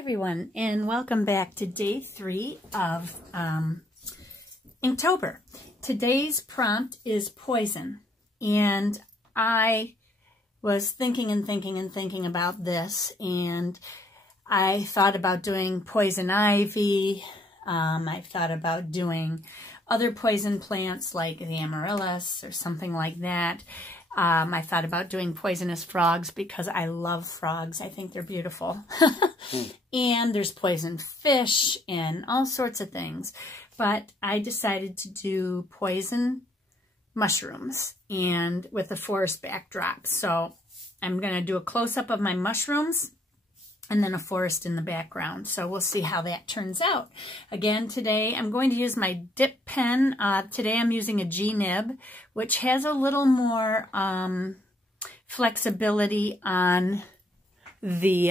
everyone, and welcome back to day 3 of Inktober. Today's prompt is poison, and I was thinking about this, and I thought about doing poison ivy. I thought about doing other poison plants like the amaryllis or something like that. I thought about doing poisonous frogs because I love frogs. I think they're beautiful. And there's poison fish and all sorts of things. But I decided to do poison mushrooms and with a forest backdrop. So I'm going to do a close-up of my mushrooms and then a forest in the background. So we'll see how that turns out. Again, today I'm going to use my dip pen. Today I'm using a G nib, which has a little more flexibility on the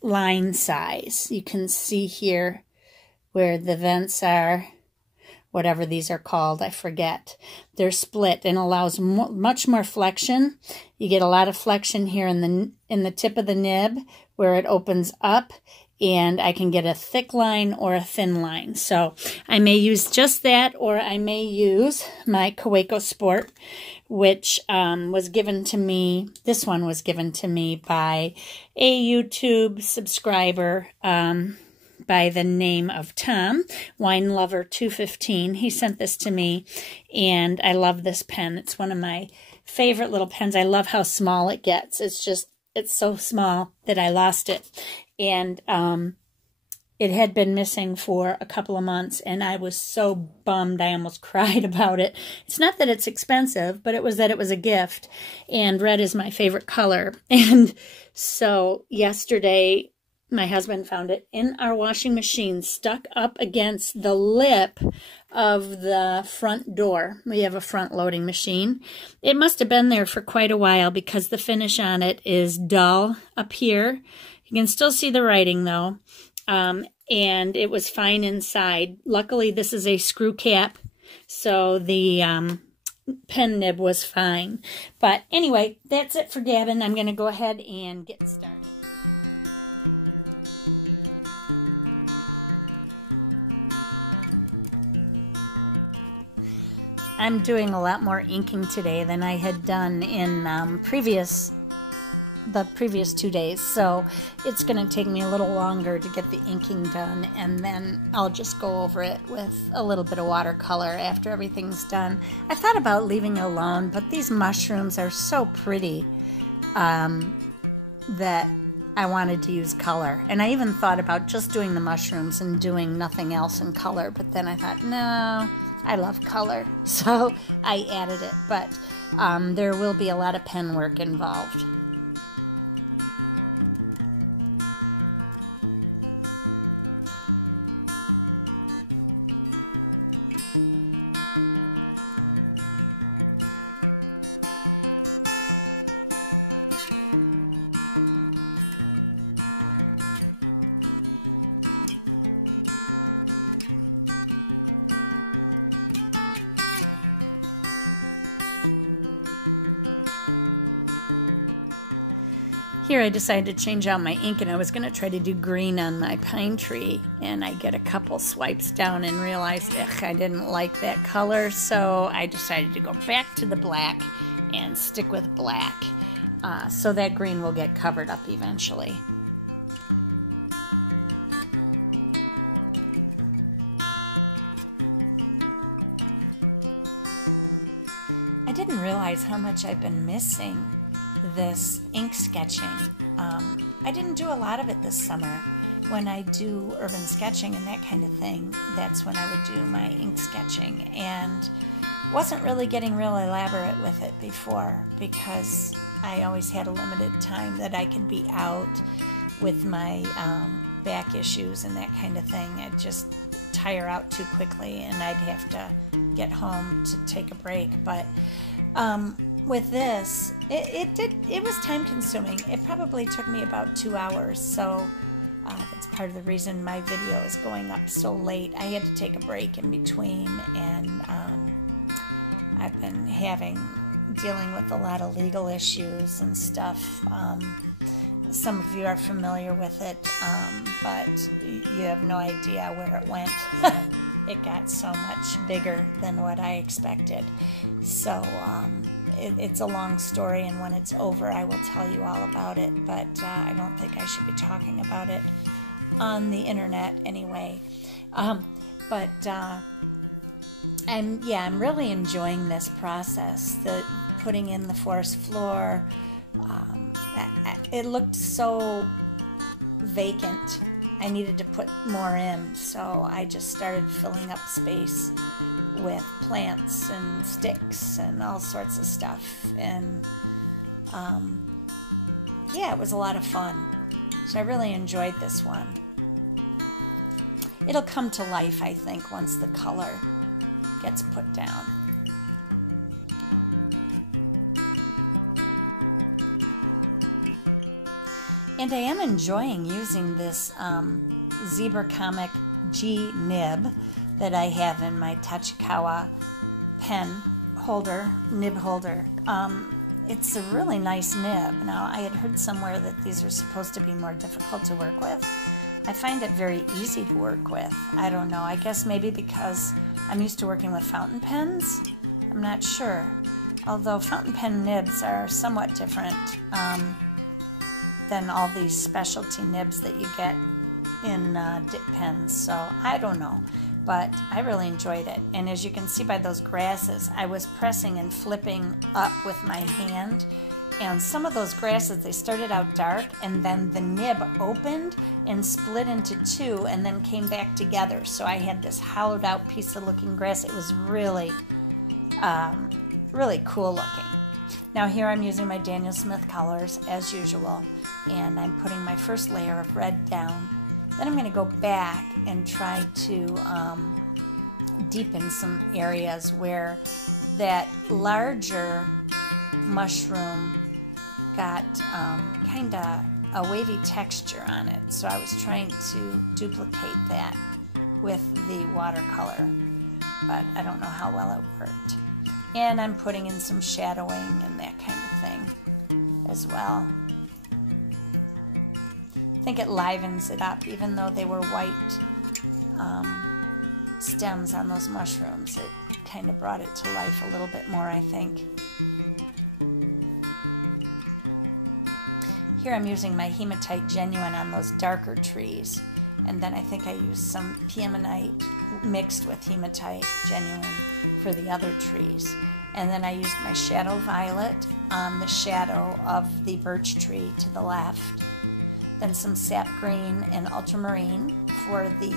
line size. You can see here where the vents are, whatever these are called, I forget. They're split and allows much more flexion. You get a lot of flexion here in the tip of the nib where it opens up, and I can get a thick line or a thin line. So I may use just that, or I may use my Kaweco Sport, which was given to me. This one was given to me by a YouTube subscriber, by the name of Tom, Wine Lover 215. He sent this to me, and I love this pen. It's one of my favorite little pens. I love how small it gets. It's so small that I lost it. And it had been missing for a couple of months, and I was so bummed I almost cried about it. It's not that it's expensive, but it was that it was a gift, and red is my favorite color. And so yesterday, my husband found it in our washing machine, stuck up against the lip of the front door. We have a front loading machine. It must have been there for quite a while because the finish on it is dull up here. You can still see the writing though. And it was fine inside. Luckily, this is a screw cap, so the pen nib was fine. But anyway, that's it for Gavin. I'm going to go ahead and get started. I'm doing a lot more inking today than I had done in the previous 2 days, so it's going to take me a little longer to get the inking done, and then I'll just go over it with a little bit of watercolor after everything's done. I thought about leaving it alone, but these mushrooms are so pretty that I wanted to use color, and I even thought about just doing the mushrooms and doing nothing else in color, but then I thought, no, I love color, so I added it, but there will be a lot of pen work involved. Here I decided to change out my ink, and I was going to try to do green on my pine tree, and I get a couple swipes down and realized I didn't like that color, so I decided to go back to the black and stick with black, so that green will get covered up eventually. I didn't realize how much I've been missing this ink sketching. I didn't do a lot of it this summer. When I do urban sketching and that kind of thing, that's when I would do my ink sketching, and wasn't really getting real elaborate with it before because I always had a limited time that I could be out with my back issues and that kind of thing. I'd just tire out too quickly and I'd have to get home to take a break. But with this, it was time consuming. It probably took me about 2 hours, so that's part of the reason my video is going up so late. I had to take a break in between, and I've been having dealing with a lot of legal issues and stuff. Some of you are familiar with it, but you have no idea where it went. It got so much bigger than what I expected. So it's a long story, and when it's over, I will tell you all about it, but I don't think I should be talking about it on the internet anyway. I'm really enjoying this process, the putting in the forest floor. It looked so vacant. I needed to put more in, so I just started filling up space with plants and sticks and all sorts of stuff. And yeah, it was a lot of fun. So I really enjoyed this one. It'll come to life, I think, once the color gets put down. And I am enjoying using this Zebra Comic G nib that I have in my Tachikawa pen holder, nib holder. It's a really nice nib. Now, I had heard somewhere that these are supposed to be more difficult to work with. I find it very easy to work with. I don't know, I guess maybe because I'm used to working with fountain pens. I'm not sure. Although fountain pen nibs are somewhat different than all these specialty nibs that you get in dip pens. So I don't know, but I really enjoyed it. And as you can see by those grasses, I was pressing and flipping up with my hand. And some of those grasses, they started out dark, and then the nib opened and split into two and then came back together. So I had this hollowed out piece of looking grass. It was really, really cool looking. Now here I'm using my Daniel Smith colors as usual, and I'm putting my first layer of red down. Then I'm going to go back and try to deepen some areas where that larger mushroom got kind of a wavy texture on it. So I was trying to duplicate that with the watercolor, but I don't know how well it worked. And I'm putting in some shadowing and that kind of thing as well. I think it livens it up, even though they were white stems on those mushrooms. It kind of brought it to life a little bit more, I think. Here I'm using my hematite genuine on those darker trees, and then I think I used some peonite mixed with hematite genuine for the other trees. And then I used my shadow violet on the shadow of the birch tree to the left. Then some sap green and ultramarine for the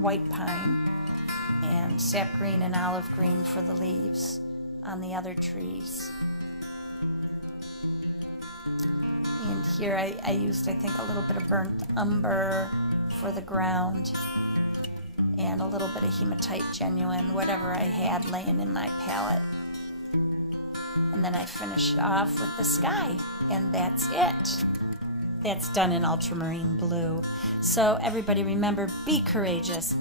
white pine, and sap green and olive green for the leaves on the other trees. And here I used, I think, a little bit of burnt umber for the ground and a little bit of hematite genuine, whatever I had laying in my palette. And then I finished off with the sky, and that's it. That's done in ultramarine blue. So everybody remember, be courageous,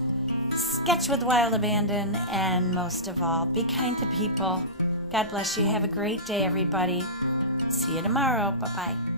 sketch with wild abandon, and most of all, be kind to people. God bless you. Have a great day, everybody. See you tomorrow. Bye-bye.